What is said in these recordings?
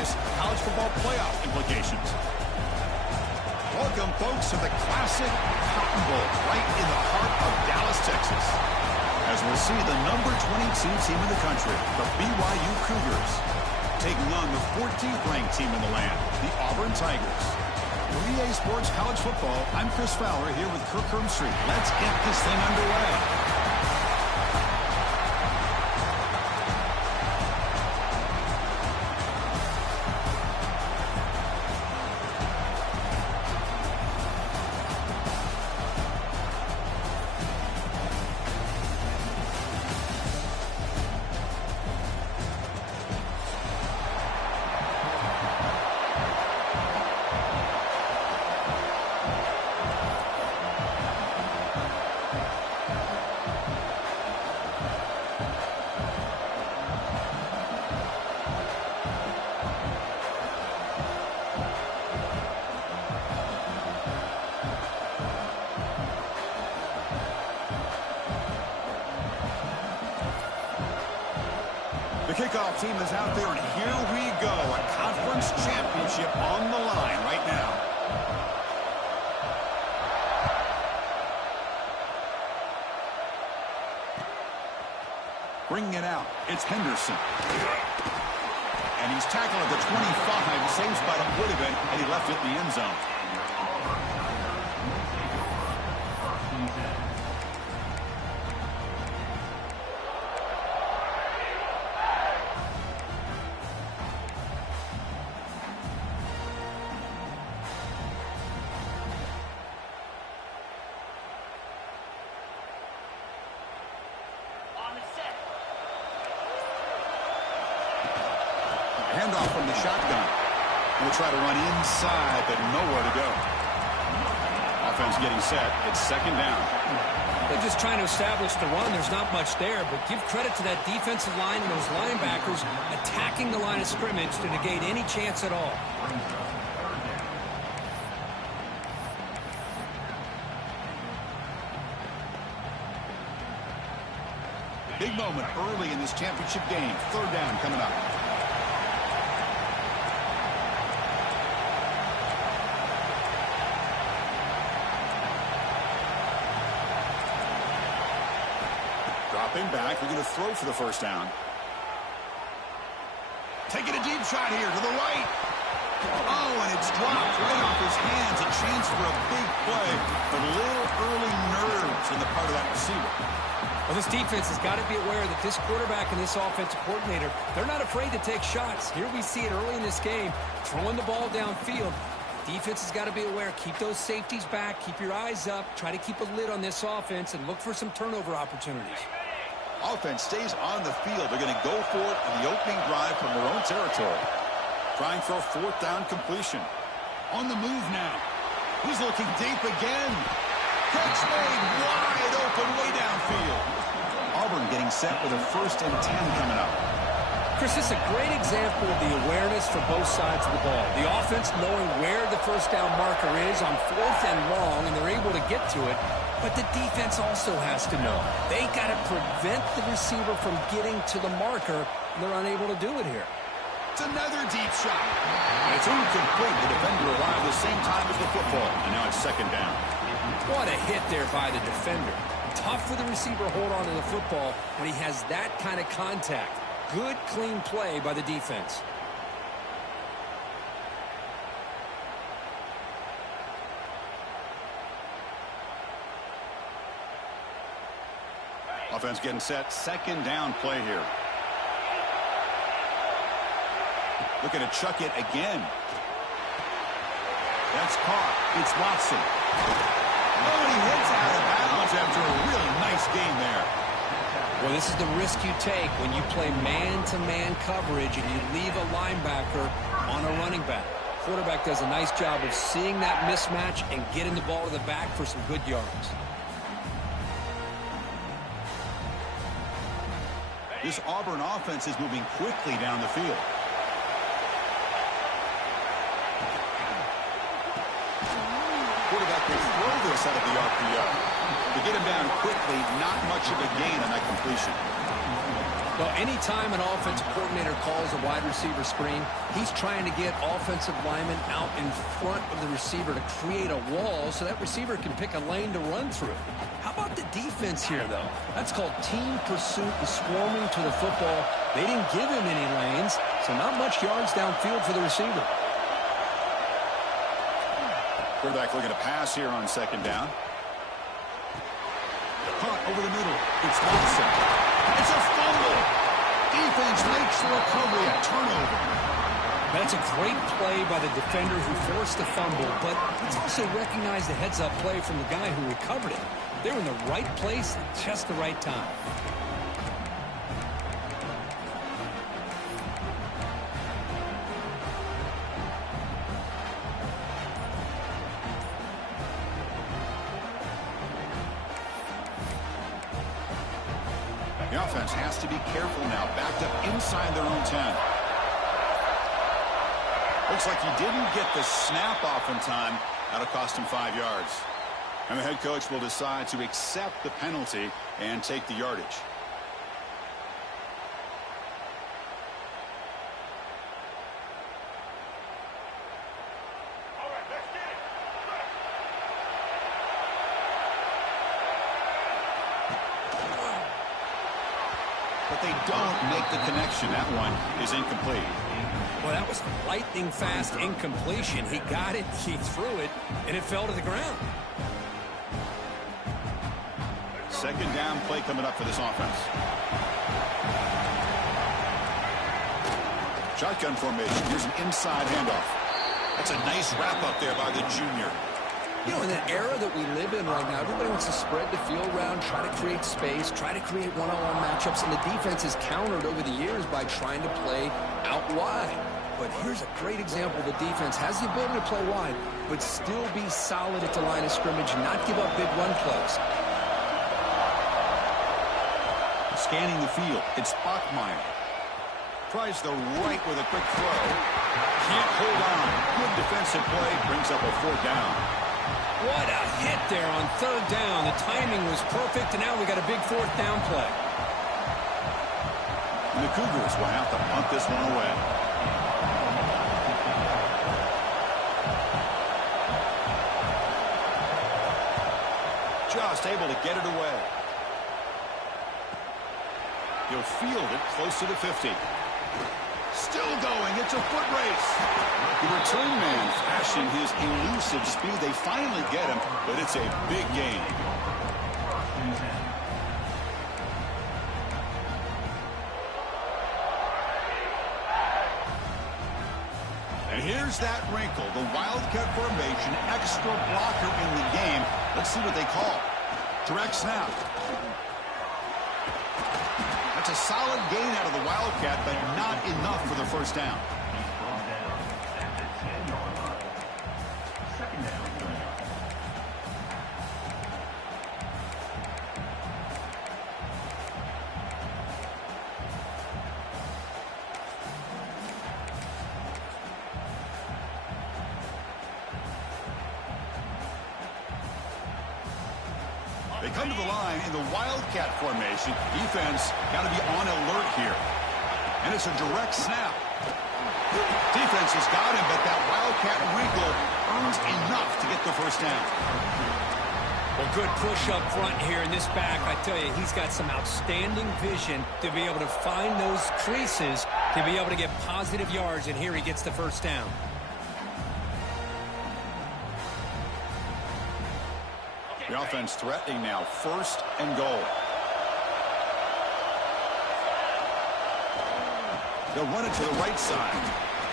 serious college football playoff implications. Welcome, folks, to the classic Cotton Bowl right in the heart of Dallas, Texas. As we'll see the number 22 team in the country, the BYU Cougars, taking on the 14th ranked team in the land, the Auburn Tigers. For EA Sports College Football, I'm Chris Fowler here with Kirk Hermstreet. Let's get this thing underway. The kickoff team is out there, and here we go. A conference championship on the line right now. Bringing it out, it's Henderson. And he's tackled at the 25. Same spot it would have been, and he left it in the end zone. Handoff from the shotgun. We'll try to run inside, but nowhere to go. Offense getting set. It's second down. They're just trying to establish the run. There's not much there, but give credit to that defensive line and those linebackers attacking the line of scrimmage to negate any chance at all. Big moment early in this championship game. Third down coming up. Dropping back, we're going to throw for the first down. Taking a deep shot here to the right. Oh, and it's dropped right off his hands. A chance for a big play, but a little early nerves on the part of that receiver. Well, this defense has got to be aware that this quarterback and this offensive coordinator, they're not afraid to take shots. Here we see it early in this game, throwing the ball downfield. Defense has got to be aware. Keep those safeties back. Keep your eyes up. Try to keep a lid on this offense and look for some turnover opportunities. Offense stays on the field. They're going to go for it on the opening drive from their own territory. Trying for a fourth down completion. On the move now. He's looking deep again. Catch made wide open way downfield. Auburn getting set with a 1st and 10 coming up. Chris, this is a great example of the awareness for both sides of the ball. The offense knowing where the first down marker is on 4th and long, and they're able to get to it. But the defense also has to know. They got to prevent the receiver from getting to the marker, and they're unable to do it here. It's another deep shot. And it's incomplete. The defender arrived the same time as the football, and now it's second down. What a hit there by the defender. Tough for the receiver to hold on to the football when he has that kind of contact. Good, clean play by the defense. Offense getting set. Second down play here. Looking to chuck it again. That's caught. It's Watson. Oh, and he hits out of bounds after a really nice game there. Well, this is the risk you take when you play man-to-man coverage and you leave a linebacker on a running back. Quarterback does a nice job of seeing that mismatch and getting the ball to the back for some good yards. This Auburn offense is moving quickly down the field. Quarterback will throw this out of the RPO. To get him down quickly, not much of a gain on that completion. Well, anytime an offensive coordinator calls a wide receiver screen, he's trying to get offensive linemen out in front of the receiver to create a wall so that receiver can pick a lane to run through. How about the defense here, though? That's called team pursuit and swarming to the football. They didn't give him any lanes, so not much yards downfield for the receiver. Quarterback looking to pass here on second down. Caught over the middle. It's Watson. It's a fumble. Defense makes the recovery a turnover. That's a great play by the defender who forced the fumble, but let's also recognize the heads-up play from the guy who recovered it. They're in the right place at just the right time. The offense has to be careful now. Backed up inside their own 10. Looks like he didn't get the snap off in time. That'll cost him 5 yards. And the head coach will decide to accept the penalty and take the yardage. But they don't make the connection. That one is incomplete. Well, that was a lightning-fast incompletion. He got it, he threw it, and it fell to the ground. Second down play coming up for this offense. Shotgun formation. Here's an inside handoff. That's a nice wrap-up there by the junior. You know, in that era that we live in right now, everybody wants to spread the field around, try to create space, try to create one-on-one matchups, and the defense has countered over the years by trying to play out wide. But here's a great example. The defense has the ability to play wide, but still be solid at the line of scrimmage, not give up big run plays. Scanning the field, it's Bachmeier. Tries the right with a quick throw. Can't hold on. Good defensive play, brings up a 4th down. What a hit there on 3rd down. The timing was perfect, and now we got a big 4th down play. And the Cougars will have to punt this one away. Just able to get it away. He'll field it close to the 50. Still going. It's a foot race. The return man flashing his elusive speed. They finally get him, but it's a big gain. And here's that wrinkle. The Wildcat formation, extra blocker in the game. Let's see what they call. Direct snap. That's a solid gain out of the Wildcat, but not enough for the 1st down. They come to the line in the Wildcat formation. Defense got to be on alert here. And it's a direct snap. Defense has got him, but that Wildcat wrinkle earns enough to get the 1st down. Well, good push up front here in this back. I tell you, he's got some outstanding vision to be able to find those creases, to be able to get positive yards, and here he gets the 1st down. The offense threatening now, 1st and goal. They'll run it to the right side.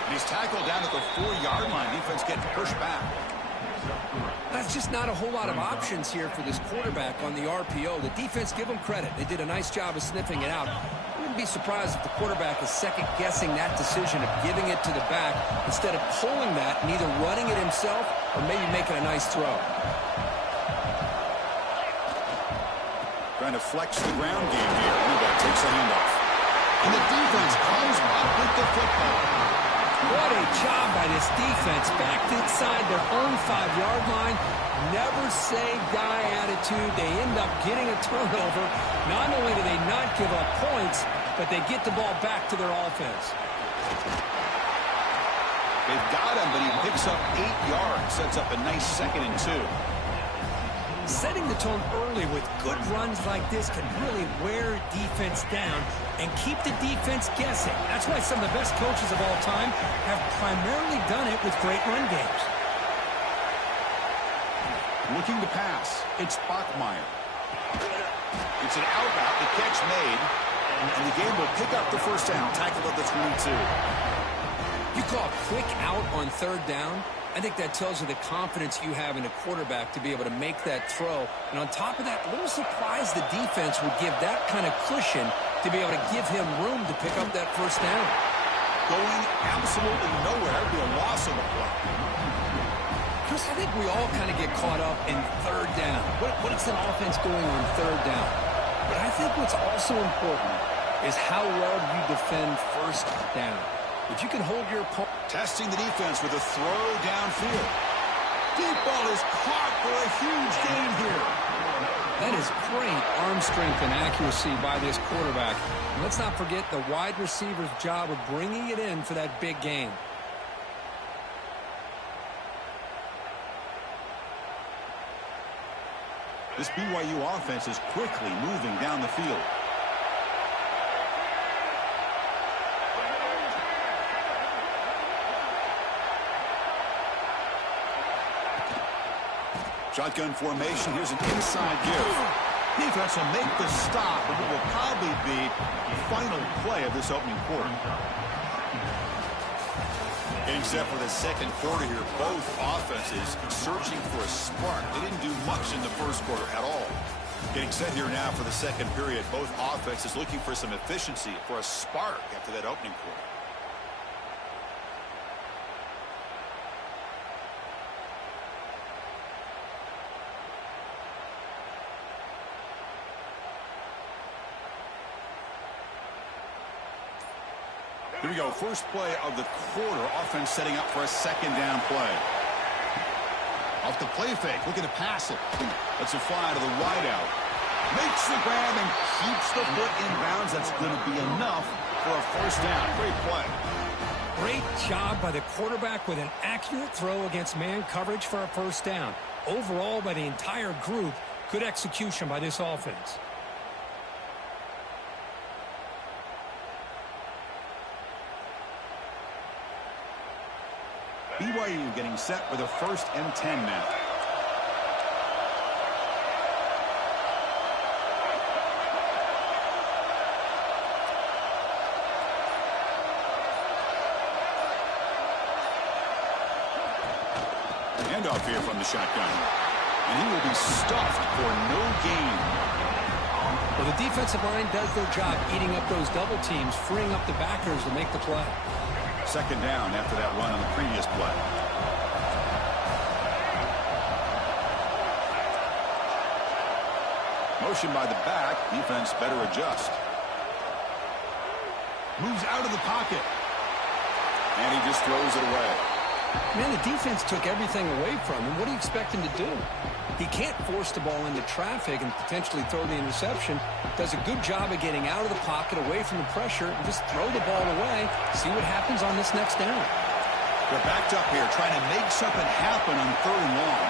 And he's tackled down at the 4-yard line. Defense getting pushed back. That's just not a whole lot of options here for this quarterback on the RPO. The defense, give them credit. They did a nice job of sniffing it out. I wouldn't be surprised if the quarterback is second-guessing that decision of giving it to the back instead of pulling that and either running it himself or maybe making a nice throw. Trying to flex the ground game here. That takes a handoff. And the defense comes up with the football. What a job by this defense. Backed inside their own 5-yard line. Never say die attitude. They end up getting a turnover. Not only do they not give up points, but they get the ball back to their offense. They've got him, but he picks up 8 yards, sets up a nice 2nd and 2. Setting the tone early with good runs like this can really wear defense down and keep the defense guessing. That's why some of the best coaches of all time have primarily done it with great run games. Looking to pass. It's Bachmeier. It's an out route. The catch made. And the game will pick up the first down. Tackle at the 22. You call a quick out on 3rd down. I think that tells you the confidence you have in a quarterback to be able to make that throw. And on top of that, a little surprised the defense would give that kind of cushion to be able to give him room to pick up that first down. Going absolutely nowhere. Be a loss on the play. Chris, I think we all kind of get caught up in 3rd down. What is an offense doing on 3rd down? But I think what's also important is how well you defend 1st down. If you can hold your opponent. Testing the defense with a throw downfield. Deep ball is caught for a huge gain here. That is great arm strength and accuracy by this quarterback. And let's not forget the wide receiver's job of bringing it in for that big gain. This BYU offense is quickly moving down the field. Shotgun formation. Here's an inside give. Defense will make the stop, and it will probably be the final play of this opening quarter. Getting set for the 2nd quarter here. Both offenses searching for a spark. They didn't do much in the 1st quarter at all. Getting set here now for the 2nd period. Both offenses looking for some efficiency, for a spark after that opening quarter. Here we go. First play of the quarter. Offense setting up for a 2nd down play. Off the play fake. Looking to pass it. That's a fly to the wideout. Makes the grab and keeps the foot in bounds. That's going to be enough for a 1st down. Great play. Great job by the quarterback with an accurate throw against man coverage for a 1st down. Overall, by the entire group, good execution by this offense. BYU getting set with a 1st and 10 now. Handoff here from the shotgun. And he will be stuffed for no gain. Well, the defensive line does their job eating up those double teams, freeing up the backers to make the play. 2nd down after that run on the previous play. Motion by the back. Defense better adjust. Moves out of the pocket. And he just throws it away. Man, the defense took everything away from him. What do you expect him to do? He can't force the ball into traffic and potentially throw the interception. Does a good job of getting out of the pocket, away from the pressure, and just throw the ball away. See what happens on this next down. They're backed up here, trying to make something happen on 3rd and long.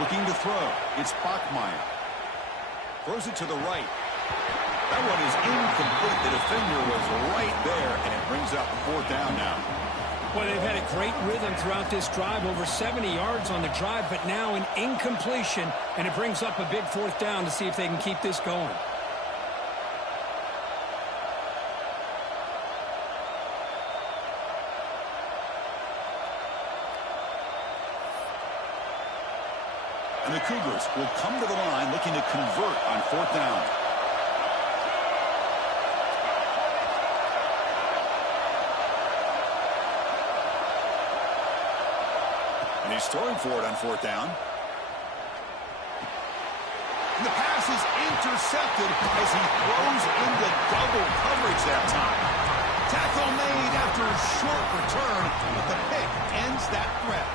Looking to throw. It's Bachmeier. Throws it to the right. That one is incomplete. The defender was right there, and it brings up 4th down now. Well, they've had a great rhythm throughout this drive, over 70 yards on the drive, but now an incompletion, and it brings up a big 4th down to see if they can keep this going. And the Cougars will come to the line looking to convert on 4th down. And he's throwing for it on 4th down. And the pass is intercepted as he throws into double coverage that time. Tackle made after a short return, but the pick ends that threat.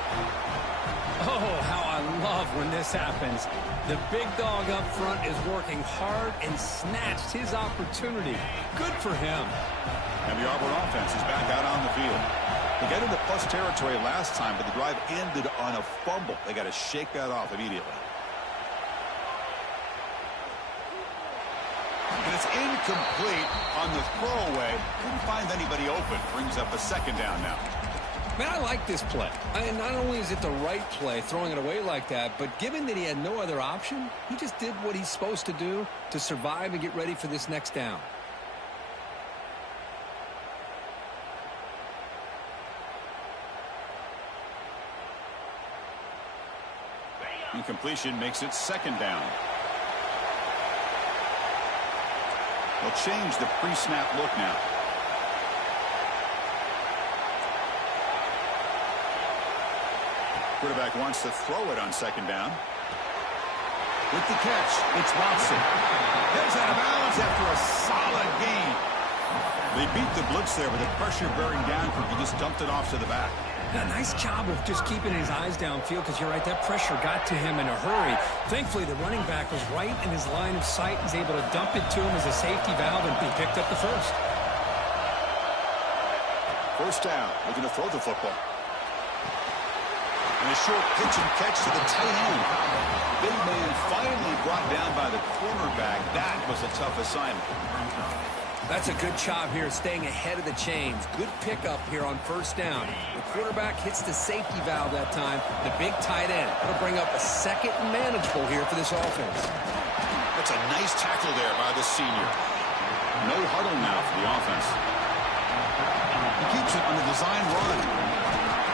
Oh, how I love when this happens. The big dog up front is working hard and snatched his opportunity. Good for him. And the Auburn offense is back out on the field. They got into plus territory last time, but the drive ended on a fumble. They got to shake that off immediately. And it's incomplete on the throwaway. Couldn't find anybody open. Brings up a second down now. Man, I like this play. And not only is it the right play, throwing it away like that, but given that he had no other option, he just did what he's supposed to do to survive and get ready for this next down. Incompletion makes it second down. They'll change the pre-snap look now. Quarterback wants to throw it on second down. With the catch, it's Watson. Heads out of bounds after a solid gain. They beat the blitz there with the pressure bearing down. He just dumped it off to the back. Yeah, nice job of just keeping his eyes downfield, because you're right, that pressure got to him in a hurry. Thankfully, the running back was right in his line of sight. He's able to dump it to him as a safety valve, and he picked up the first. First down, looking to throw the football. And a short pitch and catch to the tight end. Big man finally brought down by the cornerback. That was a tough assignment. That's a good job here, staying ahead of the chains. Good pickup here on first down. The quarterback hits the safety valve that time. The big tight end. That'll bring up a second and manageable here for this offense. That's a nice tackle there by the senior. No huddle now for the offense. He keeps it on the design run.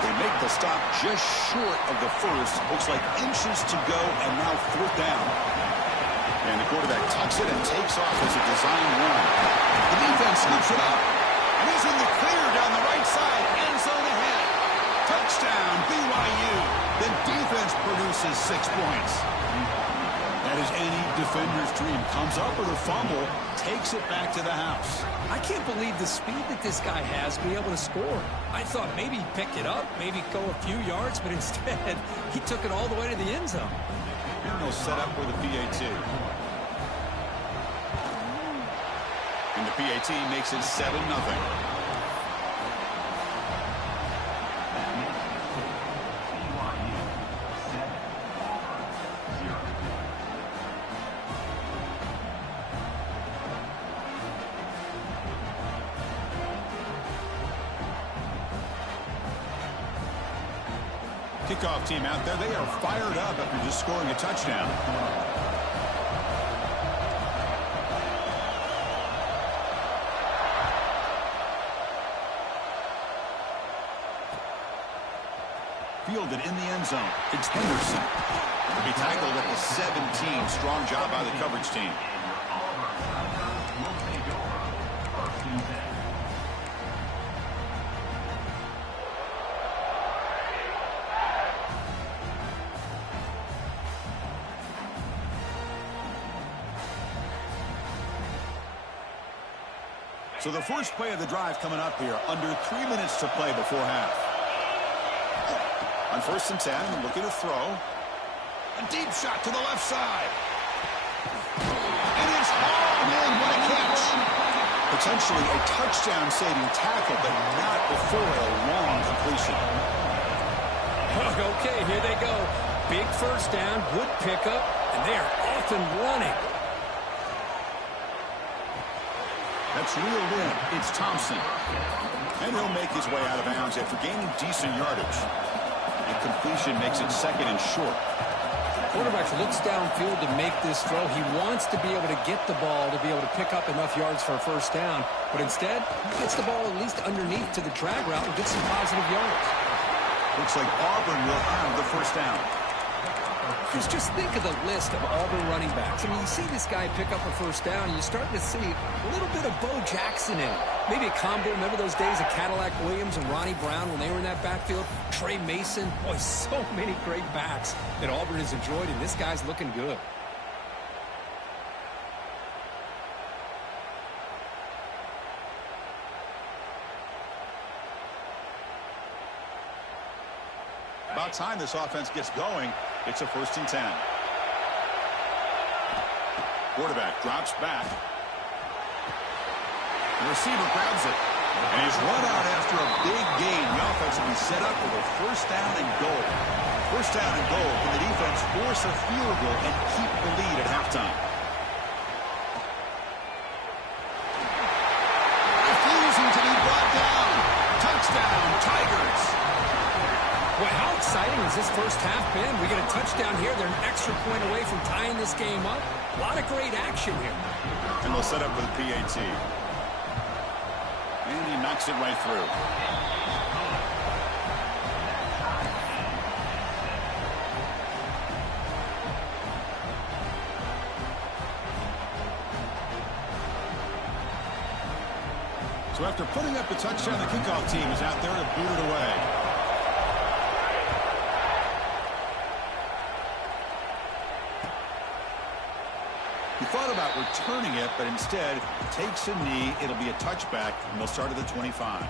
They make the stop just short of the first. Looks like inches to go, and now fourth down. And the quarterback tucks it and takes off as a design run. The defense scoops it up. And he's in the clear down the right side. End zone ahead. Touchdown, BYU. The defense produces 6 points. That is any defender's dream. Comes up with a fumble, takes it back to the house. I can't believe the speed that this guy has to be able to score. I thought maybe he'd pick it up, maybe go a few yards, but instead he took it all the way to the end zone. Here he'll set up for the PAT. And the PAT makes it 7-0. Kickoff team out there. They are fired up after just scoring a touchdown. Fielded in the end zone. It's Henderson. To be tackled at the 17. Strong job by the coverage team. So the first play of the drive coming up here. Under 3 minutes to play before half. On 1st and 10, looking to throw. A deep shot to the left side. And it's hauled in. What a catch. Potentially a touchdown-saving tackle, but not before a long completion. Okay, here they go. Big first down, good pickup, and they are off and running. That's reeled in. It's Thompson. And he'll make his way out of bounds after gaining decent yardage. And completion makes it second and short. Quarterback looks downfield to make this throw. He wants to be able to get the ball to be able to pick up enough yards for a first down. But instead, he gets the ball at least underneath to the drag route and gets some positive yards. Looks like Auburn will have the first down. Just think of the list of Auburn running backs. I mean, you see this guy pick up a first down, and you start to see a little bit of Bo Jackson in it. Maybe a combo. Remember those days of Cadillac Williams and Ronnie Brown when they were in that backfield? Trey Mason. Boy, so many great backs that Auburn has enjoyed, and this guy's looking good. About time this offense gets going. It's a 1st and 10. Quarterback drops back. The receiver grabs it. And he's run out after a big gain. The offense will be set up for the 1st down and goal. 1st down and goal. Can the defense force a field goal and keep the lead at halftime? Refusing to be brought down. Touchdown, Tigers. Well, how exciting has this first half been? We get a touchdown here. They're an extra point away from tying this game up. A lot of great action here. And they'll set up for the PAT. And he knocks it right through. So after putting up the touchdown, the kickoff team is out there to boot it away. He thought about returning it, but instead takes a knee. It'll be a touchback, and they'll start at the 25.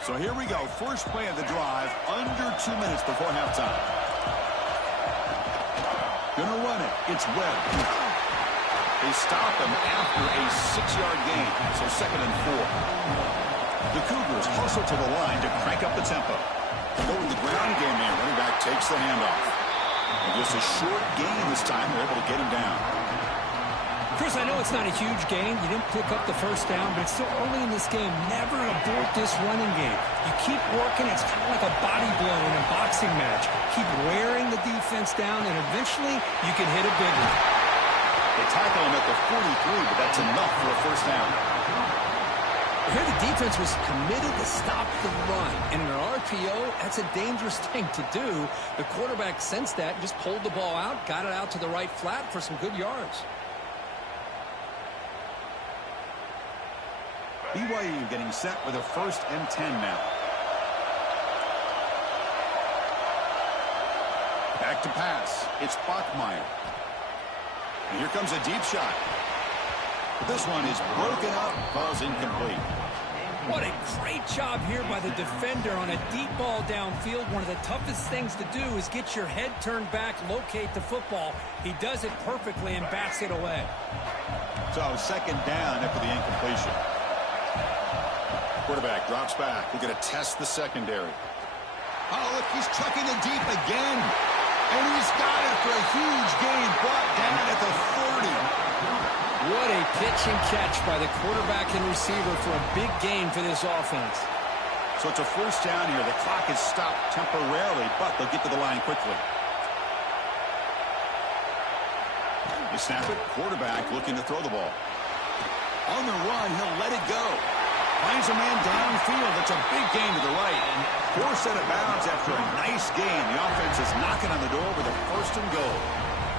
So here we go. First play of the drive, under 2 minutes before halftime. Gonna run it. It's Webb. They stop him after a 6-yard gain, so 2nd and 4. The Cougars hustle to the line to crank up the tempo. Go with the ground game here. Running back takes the handoff. And just a short gain this time. They're able to get him down. Chris, I know it's not a huge gain. You didn't pick up the 1st down, but it's still early in this game. Never abort this running game. You keep working. It's kind of like a body blow in a boxing match. Keep wearing the defense down, and eventually you can hit a big one. They tackle him at the 43, but that's enough for a 1st down. Here the defense was committed to stop the run. And in an RPO, that's a dangerous thing to do. The quarterback sensed that and just pulled the ball out, got it out to the right flat for some good yards. BYU getting set with a 1st and 10 now. Back to pass. It's Bachmeier. And here comes a deep shot. This one is broken up, falls incomplete. What a great job here by the defender on a deep ball downfield. One of the toughest things to do is get your head turned back, locate the football. He does it perfectly and bats it away. So 2nd down after the incompletion. Quarterback drops back. We're going to test the secondary. Oh, look, he's trucking it deep again. And he's got it for a huge gain, brought down at the 30. What a pitch and catch by the quarterback and receiver for a big gain for this offense. So it's a 1st down here. The clock is stopped temporarily, but they'll get to the line quickly. They snap it. Quarterback looking to throw the ball. On the run, he'll let it go. Finds a man downfield. That's a big gain to the right. Forced out of bounds after a nice gain. The offense is knocking on the door with a 1st and goal.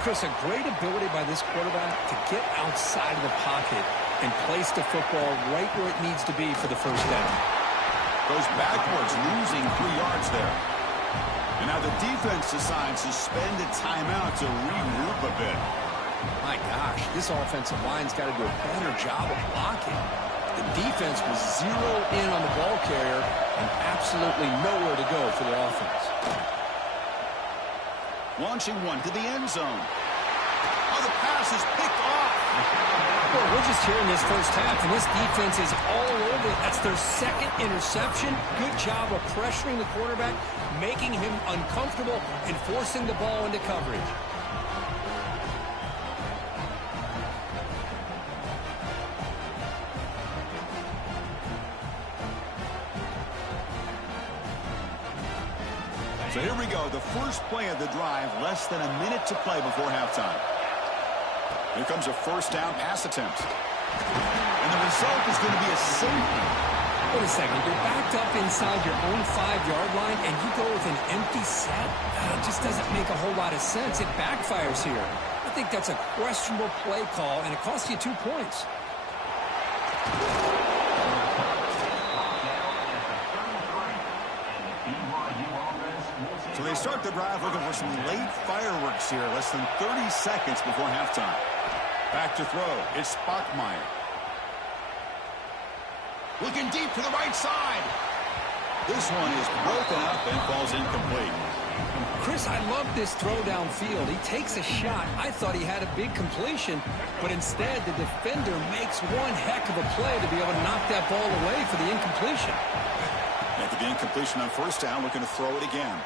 Chris, a great ability by this quarterback to get outside of the pocket and place the football right where it needs to be for the 1st down. Goes backwards, losing 3 yards there. And now the defense decides to spend a timeout to regroup a bit. My gosh, this offensive line's got to do a better job of blocking. The defense was zeroed in on the ball carrier and absolutely nowhere to go for the offense. Launching one to the end zone. Oh, the pass is picked off. Well, we're just here in this first half, and this defense is all over it. That's their 2nd interception. Good job of pressuring the quarterback, making him uncomfortable, and forcing the ball into coverage. So here we go, the first play of the drive, less than a minute to play before halftime. Here comes a 1st down pass attempt. And the result is going to be a safety. Wait a second, you're backed up inside your own 5-yard line, and you go with an empty set? It just doesn't make a whole lot of sense. It backfires here. I think that's a questionable play call, and it costs you 2 points. So they start the drive looking for some late fireworks here, less than 30 seconds before halftime. Back to throw. It's Bachmeier. Looking deep to the right side. This one is broken up and falls incomplete. Chris, I love this throw downfield. He takes a shot. I thought he had a big completion, but instead the defender makes one heck of a play to be able to knock that ball away for the incompletion. After the incompletion on first down, looking to throw it again.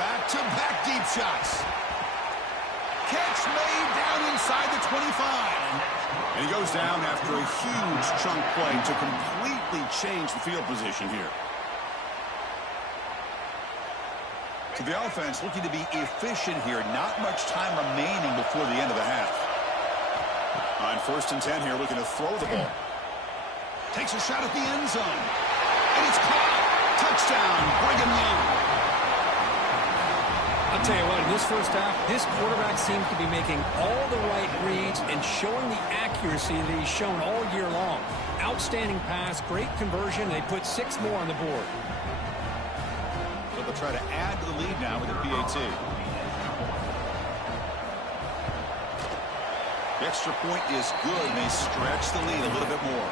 Back-to-back deep shots. Catch made down inside the 25. And he goes down after a huge chunk play to completely change the field position here. So the offense looking to be efficient here. Not much time remaining before the end of the half. On 1st and 10 here, looking to throw the ball. Takes a shot at the end zone. And it's caught. Touchdown, Brigham Young. I'll tell you what, in this first half, this quarterback seems to be making all the right reads and showing the accuracy that he's shown all year long. Outstanding pass, great conversion. They put 6 more on the board. So they'll try to add to the lead now with a PAT. The extra point is good, and they stretch the lead a little bit more.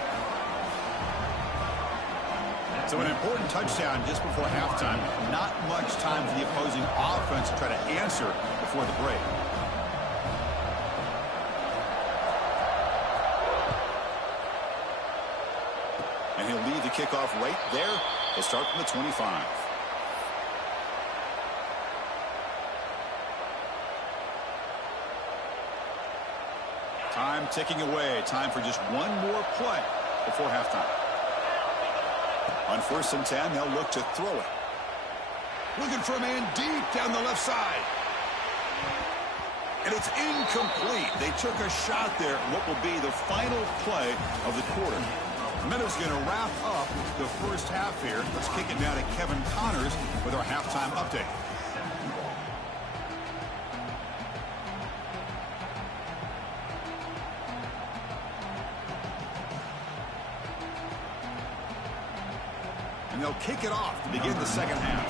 So an important touchdown just before halftime. Not much time for the opposing offense to try to answer before the break. And he'll leave the kickoff right there. He'll start from the 25. Time ticking away. Time for just one more play before halftime. On 1st and 10, they'll look to throw it. Looking for a man deep down the left side. And it's incomplete. They took a shot there. What will be the final play of the quarter. The Meadows going to wrap up the first half here. Let's kick it now to Kevin Connors with our halftime update. And they'll kick it off to begin the second half.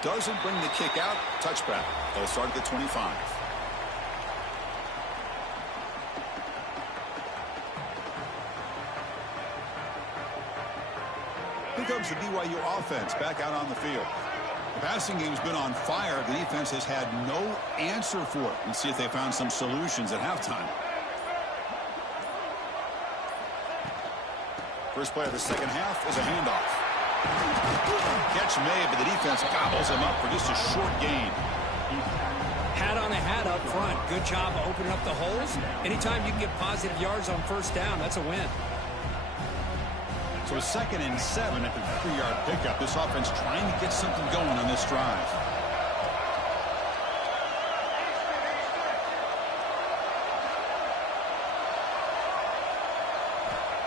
Doesn't bring the kick out. Touchback. They'll start at the 25. Here comes the BYU offense back out on the field. The passing game's been on fire. The defense has had no answer for it. Let's see if they found some solutions at halftime. First play of the second half is a handoff. Catch made, but the defense gobbles him up for just a short gain. Hat on a hat up front. Good job of opening up the holes. Anytime you can get positive yards on first down, that's a win. So a 2nd and 7 at the 3-yard pickup. This offense trying to get something going on this drive.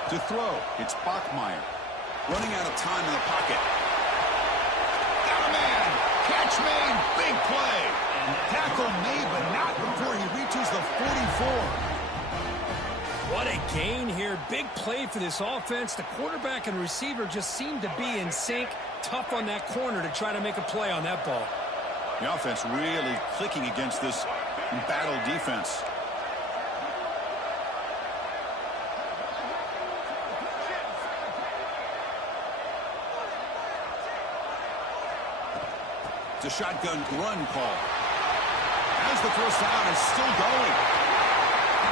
To throw, it's Bachmeier. Running out of time in the pocket. Got a man. Catch made. Big play. Tackle made, but not before he reaches the 44. What a gain here. Big play for this offense. The quarterback and receiver just seem to be in sync. Tough on that corner to try to make a play on that ball. The offense really clicking against this embattled defense. It's a shotgun run call. As the first down is still going.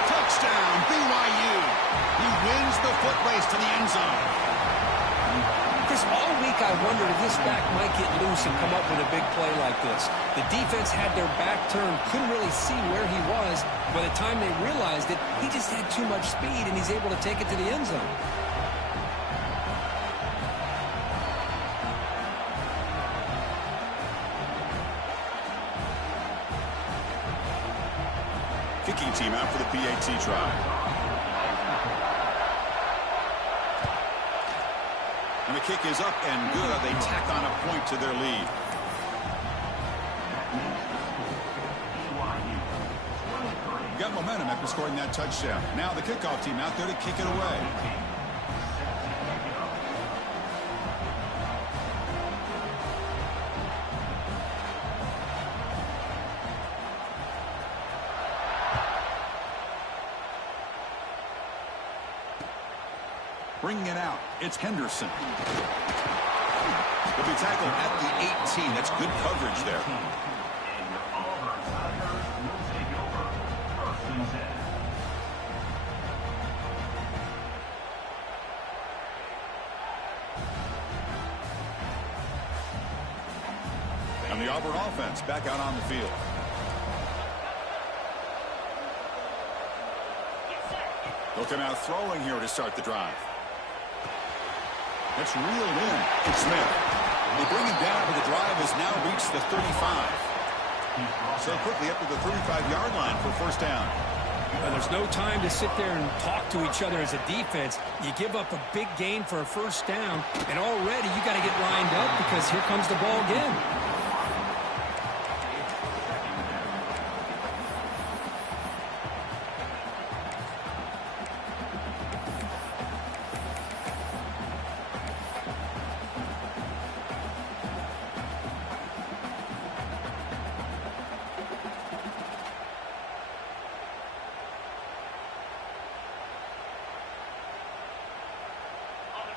Touchdown, BYU. He wins the foot race to the end zone. Chris, all week I wondered if this back might get loose and come up with a big play like this. The defense had their back turned, couldn't really see where he was. By the time they realized it, he just had too much speed, and he's able to take it to the end zone. Kicking team out for the PAT try. And the kick is up and good. They tack on a point to their lead. Got momentum after scoring that touchdown. Now the kickoff team out there to kick it away. Bringing it out, it's Henderson. He'll be tackled at the 18. That's good coverage there. And the Auburn offense back out on the field. They'll come out throwing here to start the drive. That's reeled in. It's Smith. They bring him down, but the drive has now reached the 35. So quickly up to the 35-yard line for first down. Well, there's no time to sit there and talk to each other as a defense. You give up a big gain for a first down, and already you got to get lined up because here comes the ball again.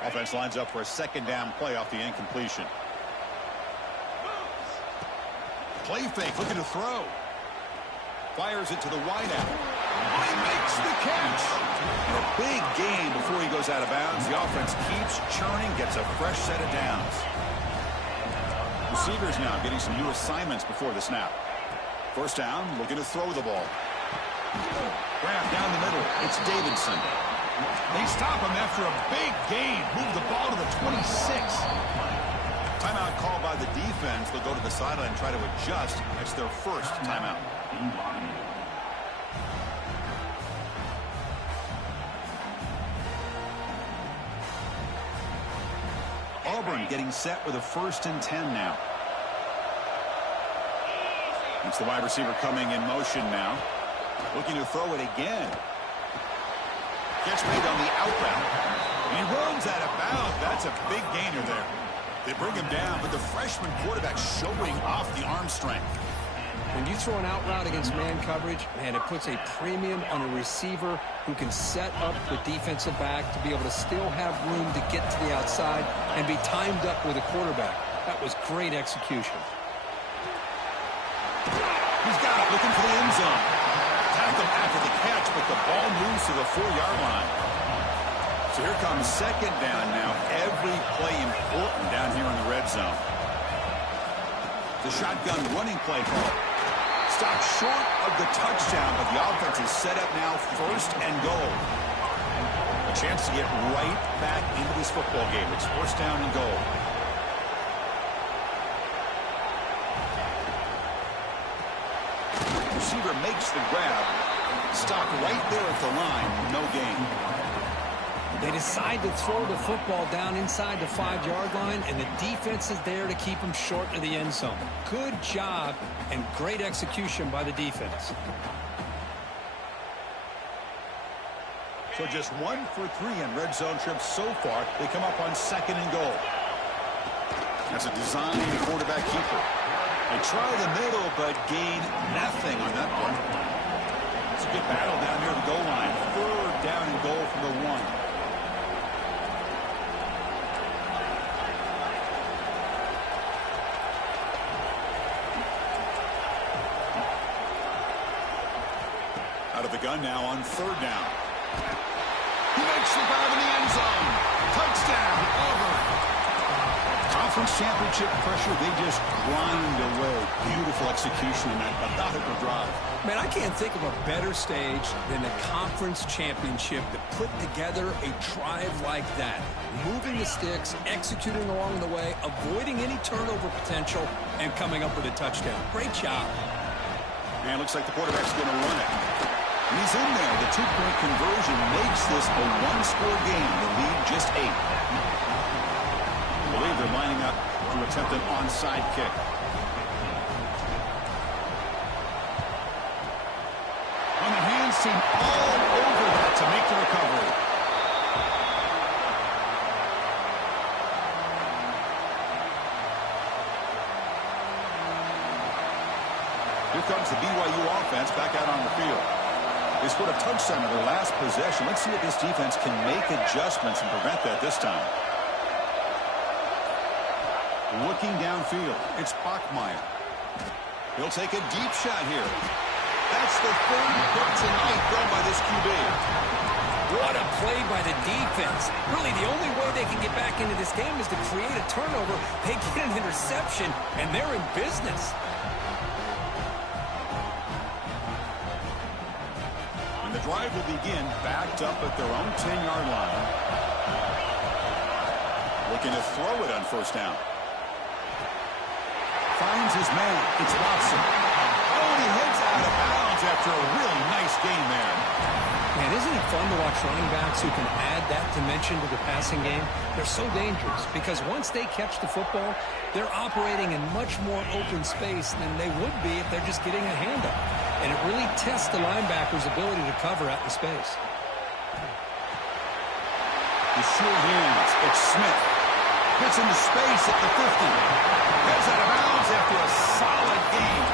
Offense lines up for a second down play off the incompletion. Play fake, looking to throw. Fires it to the wideout. He makes the catch. And a big gain before he goes out of bounds. The offense keeps churning, gets a fresh set of downs. Receivers now getting some new assignments before the snap. First down, looking to throw the ball. Grab down the middle. It's Davidson. They stop him after a big gain. Move the ball to the 26. Timeout called by the defense. They'll go to the sideline and try to adjust. That's their first timeout. Auburn getting set with a 1st and 10 now. It's the wide receiver coming in motion now. Looking to throw it again. Catch made on the outbound. He runs out of bounds. That's a big gainer there. They bring him down, but the freshman quarterback showing off the arm strength. When you throw an out route against man coverage, man, it puts a premium on a receiver who can set up the defensive back to be able to still have room to get to the outside and be timed up with a quarterback. That was great execution. He's got it, looking for the end zone. Tackle after the catch, but the ball moves to the 4-yard line. So here comes second down now. Every play important down here in the red zone. The shotgun running play call. Stopped short of the touchdown, but the offense is set up now 1st and goal. A chance to get right back into this football game. It's 1st down and goal. Receiver makes the grab. Stopped right there at the line. No gain. They decide to throw the football down inside the 5-yard line, and the defense is there to keep them short of the end zone. Good job and great execution by the defense. So just 1 for 3 in red zone trips so far. They come up on 2nd and goal. That's a designed quarterback keeper. They try the middle, but gain nothing on that one. It's a good battle down near the goal line. 3rd down and goal from the 1. Out of the gun now on 3rd down. He makes the grab in the end zone. Touchdown, Auburn. Conference championship pressure, they just grind away. Beautiful execution in that methodical drive. Man, I can't think of a better stage than the conference championship to put together a drive like that. Moving the sticks, executing along the way, avoiding any turnover potential, and coming up with a touchdown. Great job. And looks like the quarterback's going to run it. And he's in there. The 2-point conversion makes this a 1-score game. The lead just 8. I believe they're lining up to attempt an onside kick. On the hands team all over that to make the recovery. Here comes the BYU offense back out on the field. They scored a touchdown in their last possession. Let's see if this defense can make adjustments and prevent that this time. Looking downfield, it's Bachmeier. He'll take a deep shot here. That's the third pick tonight thrown by this QB. What a play by the defense. Really, the only way they can get back into this game is to create a turnover. They get an interception, and they're in business. And the drive will begin backed up at their own 10-yard line. Looking to throw it on first down. Finds his man. It's Watson. Oh, and he heads out of bounds after a really nice gain there. Man, isn't it fun to watch running backs who can add that dimension to the passing game? They're so dangerous because once they catch the football, they're operating in much more open space than they would be if they're just getting a handoff. And it really tests the linebacker's ability to cover out in space. The sure hands. It's Smith. Gets into space at the 50. Heads out of bounds after a solid gain.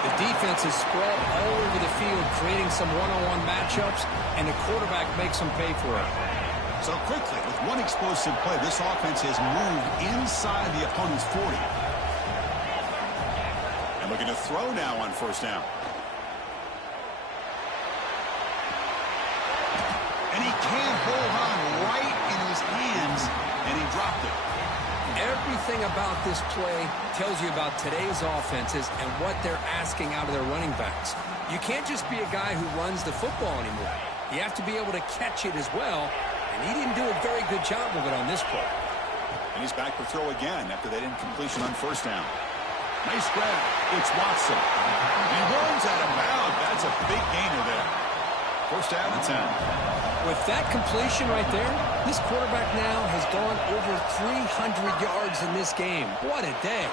The defense is spread all over the field, creating some one-on-one matchups, and the quarterback makes them pay for it. So quickly, with one explosive play, this offense has moved inside the opponent's 40. And looking to throw now on first down. And he can't hold on right in his hands, and he dropped it. Everything about this play tells you about today's offenses and what they're asking out of their running backs. You can't just be a guy who runs the football anymore. You have to be able to catch it as well, and he didn't do a very good job of it on this play. And he's back to throw again after that incompletion on first down. Nice grab. It's Watson. He runs out of bounds. That's a big gainer there. First down and 10. With that completion right there, this quarterback now has gone over 300 yards in this game. What a day.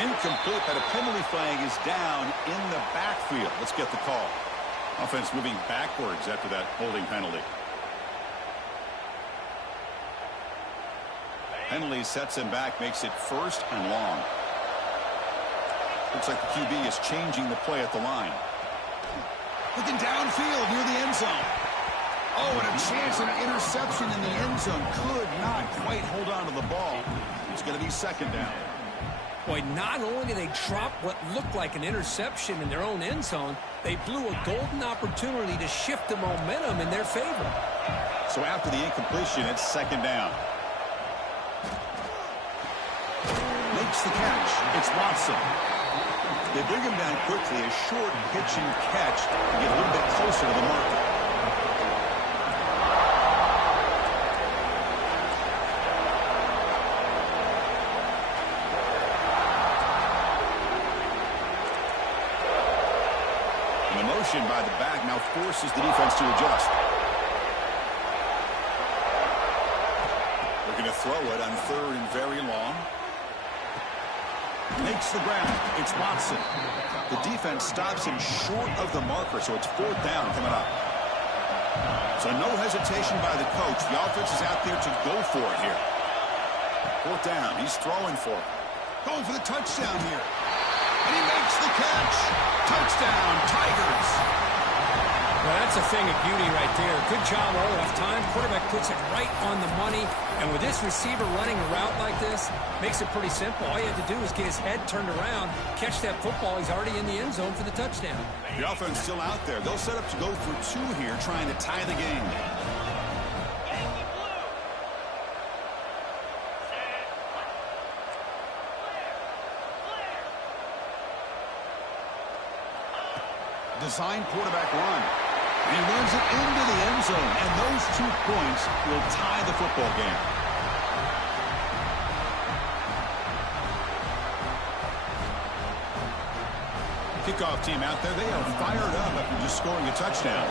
Incomplete, but a penalty flag is down in the backfield. Let's get the call. Offense moving backwards after that holding penalty. Penalty sets him back, makes it first and long. Looks like the QB is changing the play at the line. Looking downfield near the end zone. Oh, and a chance of an interception in the end zone. Could not quite hold on to the ball. It's going to be second down. Boy, not only did they drop what looked like an interception in their own end zone, they blew a golden opportunity to shift the momentum in their favor. So after the incompletion, it's second down. Makes the catch. It's Watson. They bring him down quickly. A short pitch and catch to get a little bit closer to the marker. And the motion by the back now forces the defense to adjust. We're going to throw it on third and very long. Makes the grab. It's Watson. The defense stops him short of the marker, so it's fourth down coming up. So no hesitation by the coach. The offense is out there to go for it here. Fourth down. He's throwing for it. Going for the touchdown here. And he makes the catch. Touchdown, Tigers. Well, that's a thing of beauty right there. Good job all off time. Quarterback puts it right on the money. And with this receiver running a route like this, makes it pretty simple. All you had to do is get his head turned around, catch that football. He's already in the end zone for the touchdown. The offense still out there. They'll set up to go for two here, trying to tie the game. Design quarterback run. And he runs it into the end zone. And those 2 points will tie the football game. Kickoff team out there. They are fired up after just scoring a touchdown.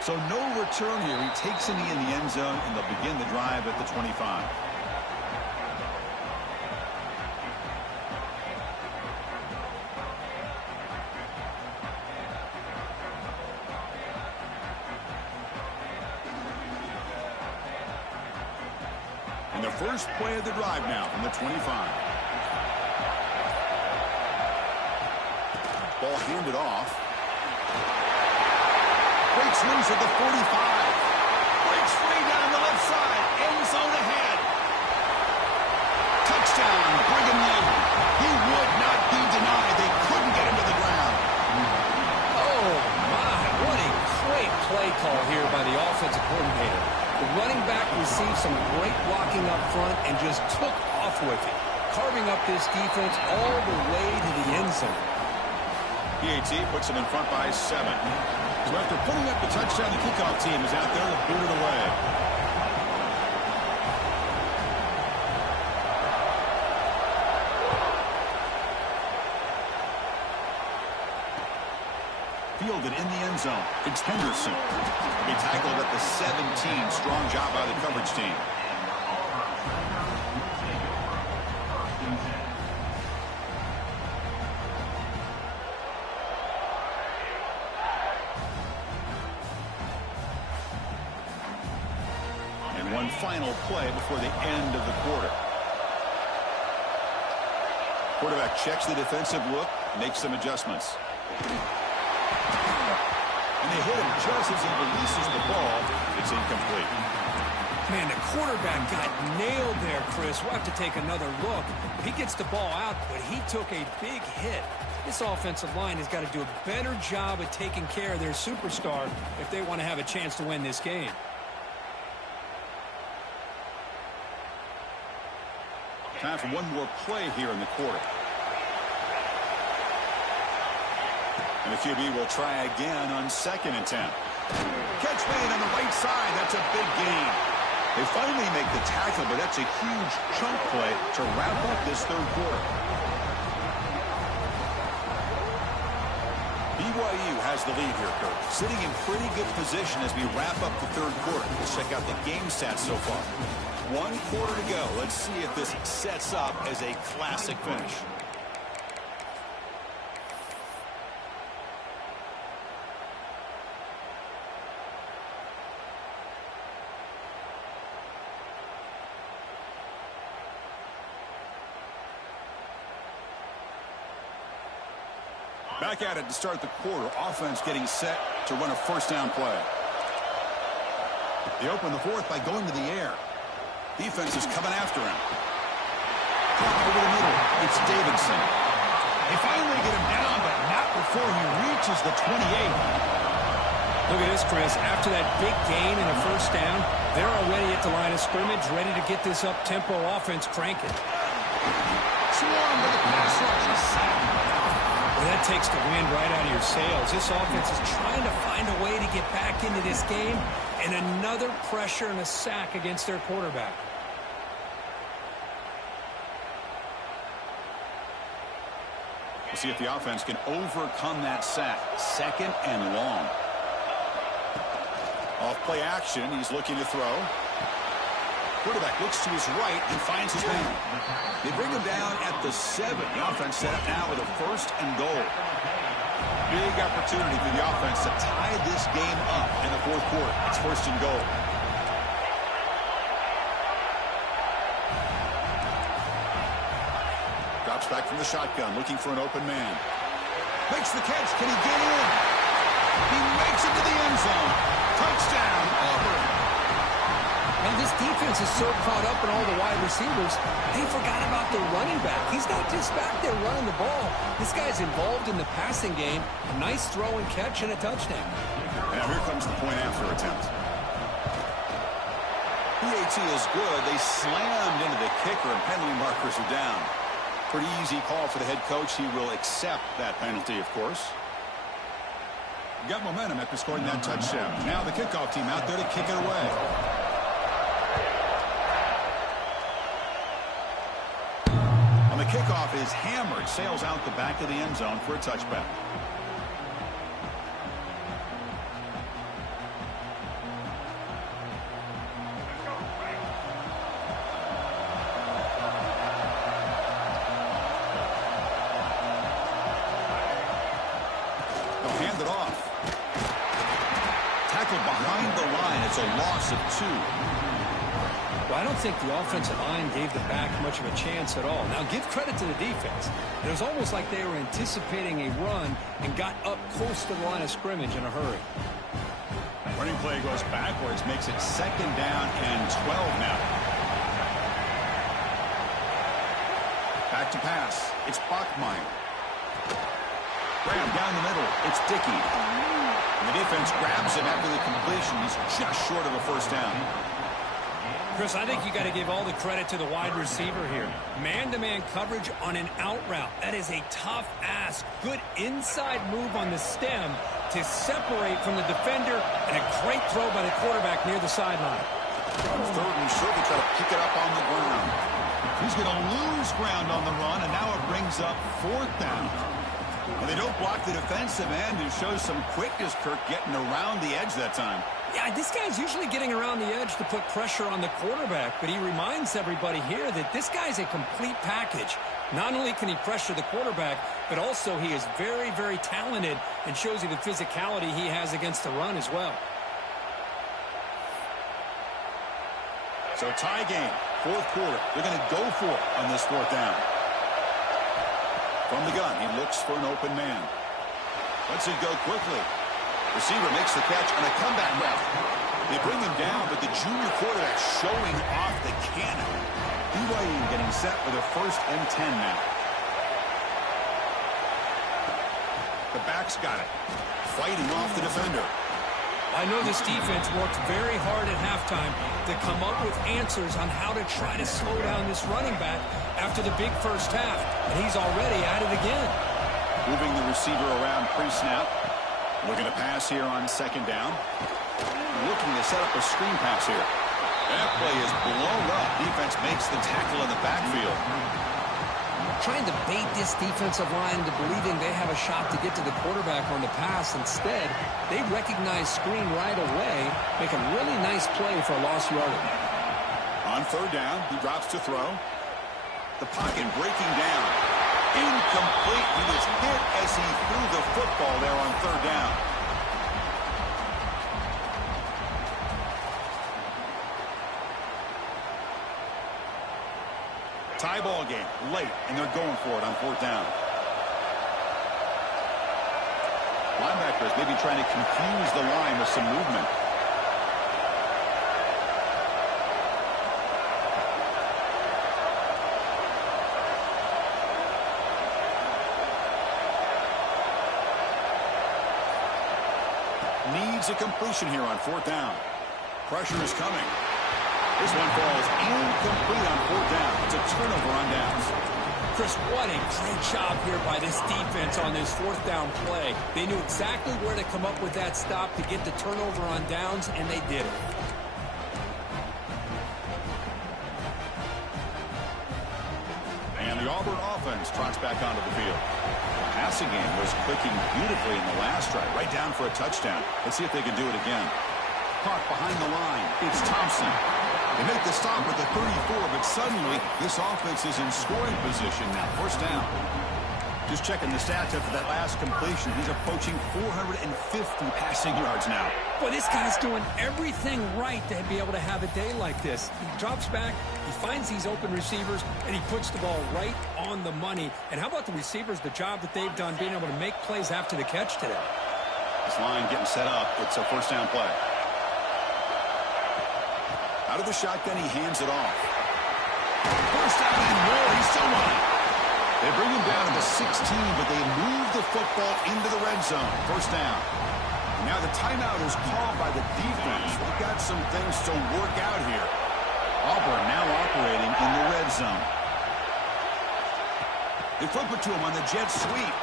So no return here. He takes a knee in the end zone, and they'll begin the drive at the 25. And the first play of the drive now from the 25. hand it off. Breaks loose at the 45. Breaks free down the left side. End zone ahead. Touchdown, Brigham Young. He would not be denied. They couldn't get him to the ground. Oh, my. What a great play call here by the offensive coordinator. The running back received some great blocking up front and just took off with it, carving up this defense all the way to the end zone. PAT puts them in front by 7. So after putting up the touchdown, the kickoff team is out there to boot it away. Fielded in the end zone. It's Henderson. He tackled at the 17. Strong job by the coverage team. And one final play before the end of the quarter. Quarterback checks the defensive look, makes some adjustments. And they hit him just as he releases the ball. It's incomplete. Man, the quarterback got nailed there, Chris. We'll have to take another look. He gets the ball out, but he took a big hit. This offensive line has got to do a better job of taking care of their superstar if they want to have a chance to win this game. Time for one more play here in the quarter. And the QB will try again on 2nd and 10. Catch made on the right side. That's a big gain. They finally make the tackle, but that's a huge chunk play to wrap up this third quarter. BYU has the lead here, Kurt. Sitting in pretty good position as we wrap up the third quarter. Let's check out the game stats so far. 1 quarter to go. Let's see if this sets up as a classic finish. Back at it to start the quarter. Offense getting set to run a first down play. They open the fourth by going to the air. Defense is coming after him. Caught over the middle. It's Davidson. They finally get him down, but not before he reaches the 28. Look at this, Chris. After that big gain and a first down, they're already at the line of scrimmage, ready to get this up-tempo offense cranking. Swarm with the pass rush. A sack. Well, that takes the wind right out of your sails. This offense is trying to find a way to get back into this game, and another pressure and a sack against their quarterback. We'll see if the offense can overcome that sack. 2nd and long. Off play action. He's looking to throw. Quarterback looks to his right and finds his man. They bring him down at the 7. The offense set up now with a 1st and goal. Big opportunity for the offense to tie this game up in the fourth quarter. It's 1st and goal. Drops back from the shotgun, looking for an open man. Makes the catch. Can he get in? He makes it to the end zone. Touchdown, Auburn. Now, this defense is so caught up in all the wide receivers, they forgot about their running back. He's not just back there running the ball. This guy's involved in the passing game. A nice throw and catch and a touchdown. Now here comes the point after attempt. PAT is good. They slammed into the kicker, and penalty markers are down. Pretty easy call for the head coach. He will accept that penalty, of course. Got momentum after scoring that touchdown. Now the kickoff team out there to kick it away. On the kickoff is hammered. Sails out the back of the end zone for a touchback. Hand it off. Tackled behind the line. It's a loss of 2. Well, I don't think the offensive line gave the back much of a chance at all. Now, give credit to the defense. It was almost like they were anticipating a run and got up close to the line of scrimmage in a hurry. Running play goes backwards, makes it 2nd down and 12 now. Back to pass. It's Bachmeyer. Graham down the middle. It's Dickey. And the defense grabs him after the completion. He's just short of a first down. Chris, I think you got to give all the credit to the wide receiver here. Man-to-man coverage on an out route. That is a tough ask. Good inside move on the stem to separate from the defender, and a great throw by the quarterback near the sideline. On 3rd and short, they try to pick it up on the ground. He's going to lose ground on the run, and now it brings up 4th down. And they don't block the defensive end, who shows some quickness, Kirk, getting around the edge that time. Yeah, this guy's usually getting around the edge to put pressure on the quarterback, but he reminds everybody here that this guy's a complete package. Not only can he pressure the quarterback, but also he is very, very talented and shows you the physicality he has against the run as well. So tie game, 4th quarter. They're going to go for it on this 4th down. From the gun, he looks for an open man. Lets it go quickly. Receiver makes the catch on a comeback route. They bring him down, but the junior quarterback showing off the cannon. BYU getting set with a 1st and 10 now. The back's got it. Fighting off the defender. I know this defense worked very hard at halftime to come up with answers on how to try to slow down this running back after the big first half. And he's already at it again. Moving the receiver around pre-snap. Looking to pass here on 2nd down. Looking to set up a screen pass here. That play is blown up. Defense makes the tackle in the backfield. Trying to bait this defensive line into believing they have a shot to get to the quarterback on the pass. Instead, they recognize screen right away, make a really nice play for a lost yardage. On 3rd down, he drops to throw. The pocket breaking down. Incomplete. He was hit as he threw the football there on 3rd down. Tie ball game, late, and they're going for it on 4th down. Linebackers maybe trying to confuse the line with some movement. Needs a completion here on 4th down. Pressure is coming. This one falls incomplete on 4th down. It's a turnover on downs. Chris, what a great job here by this defense on this 4th down play. They knew exactly where to come up with that stop to get the turnover on downs, and they did it. And the Auburn offense trots back onto the field. The passing game was clicking beautifully in the last drive, right down for a touchdown. Let's see if they can do it again. Caught behind the line. It's Thompson. They make the stop with the 34, but suddenly this offense is in scoring position now. 1st down. Just checking the stats after that last completion. He's approaching 450 passing yards now. Boy, this guy's doing everything right to be able to have a day like this. He drops back, he finds these open receivers, and he puts the ball right on the money. And how about the receivers, the job that they've done being able to make plays after the catch today? This line getting set up. It's a 1st down play. Out of the shotgun, he hands it off. 1st down and more. He's still running. They bring him down to the 16, but they move the football into the red zone. 1st down. Now the timeout is called by the defense. They've got some things to work out here. Auburn now operating in the red zone. They flip it to him on the jet sweep.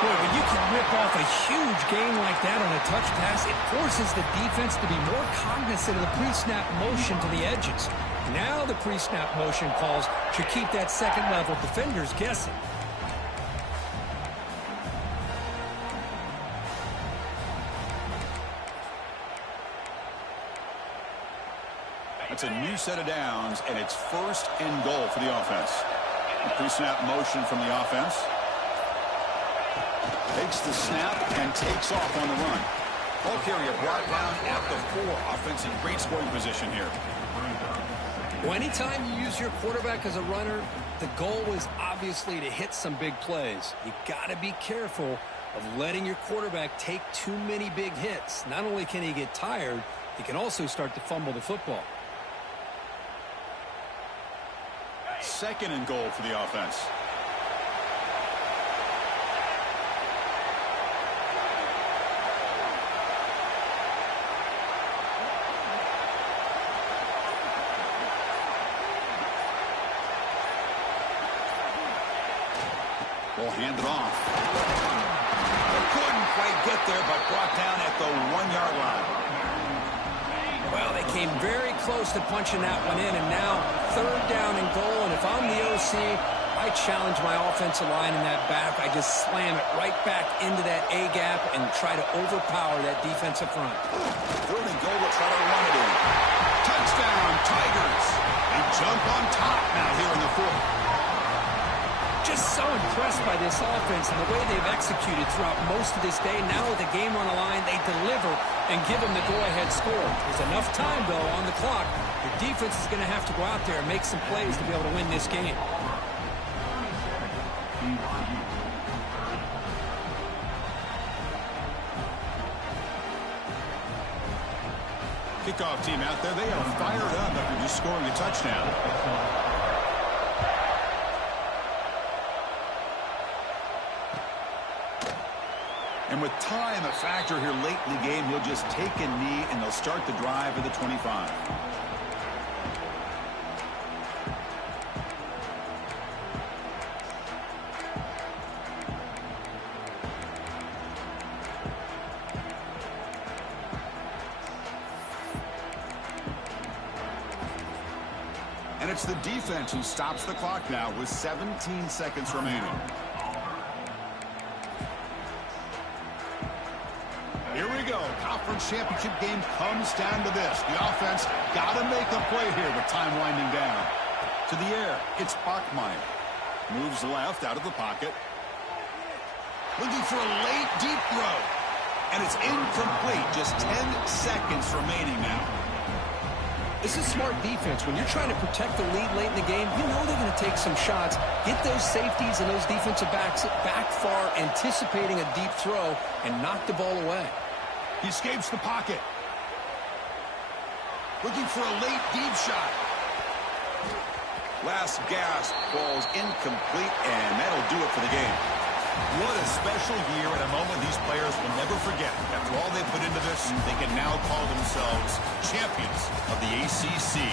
Boy, when you can rip off a huge gain like that on a touch pass, it forces the defense to be more cognizant of the pre-snap motion to the edges. Now the pre-snap motion calls should keep that second-level defenders guessing. It's a new set of downs, and it's 1st and goal for the offense. The pre-snap motion from the offense. Takes the snap and takes off on the run. Ball carrier brought down at the 4. Offense in great scoring position here. Well, anytime you use your quarterback as a runner, the goal is obviously to hit some big plays. You got to be careful of letting your quarterback take too many big hits. Not only can he get tired, he can also start to fumble the football. 2nd and goal for the offense. Ball handed off. They couldn't quite get there, but brought down at the 1-yard line. Well, they came very close to punching that one in, and now 3rd down and goal. And if I'm the OC, I challenge my offensive line in that back. I just slam it right back into that A gap and try to overpower that defensive front. 3rd and goal, we'll try to run it in. Touchdown, Tigers. They jump on top now here in the 4th. Just so impressed by this offense and the way they've executed throughout most of this day. Now with the game on the line, they deliver and give them the go-ahead score. There's enough time, though, on the clock. The defense is going to have to go out there and make some plays to be able to win this game. Kickoff team out there. They are fired up after just scoring a touchdown. And with time a factor here late in the game, he'll just take a knee and they'll start the drive at the 25. And it's the defense who stops the clock now with 17 seconds remaining. Here we go. Conference championship game comes down to this. The offense got to make a play here with time winding down. To the air, it's Bachmeier. Moves left out of the pocket. Looking for a late, deep throw. And it's incomplete. Just 10 seconds remaining now. This is smart defense. When you're trying to protect the lead late in the game, you know they're going to take some shots, get those safeties and those defensive backs back far, anticipating a deep throw, and knock the ball away. He escapes the pocket. Looking for a late, deep shot. Last gasp falls incomplete, and that'll do it for the game. What a special year and a moment these players will never forget. After all they put into this, they can now call themselves champions of the ACC.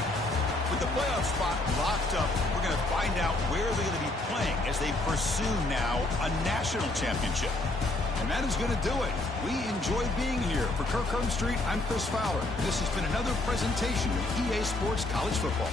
With the playoff spot locked up, we're going to find out where they're going to be playing as they pursue now a national championship. And that is going to do it. We enjoy being here. For Kirk Street, I'm Chris Fowler. This has been another presentation of EA Sports College Football.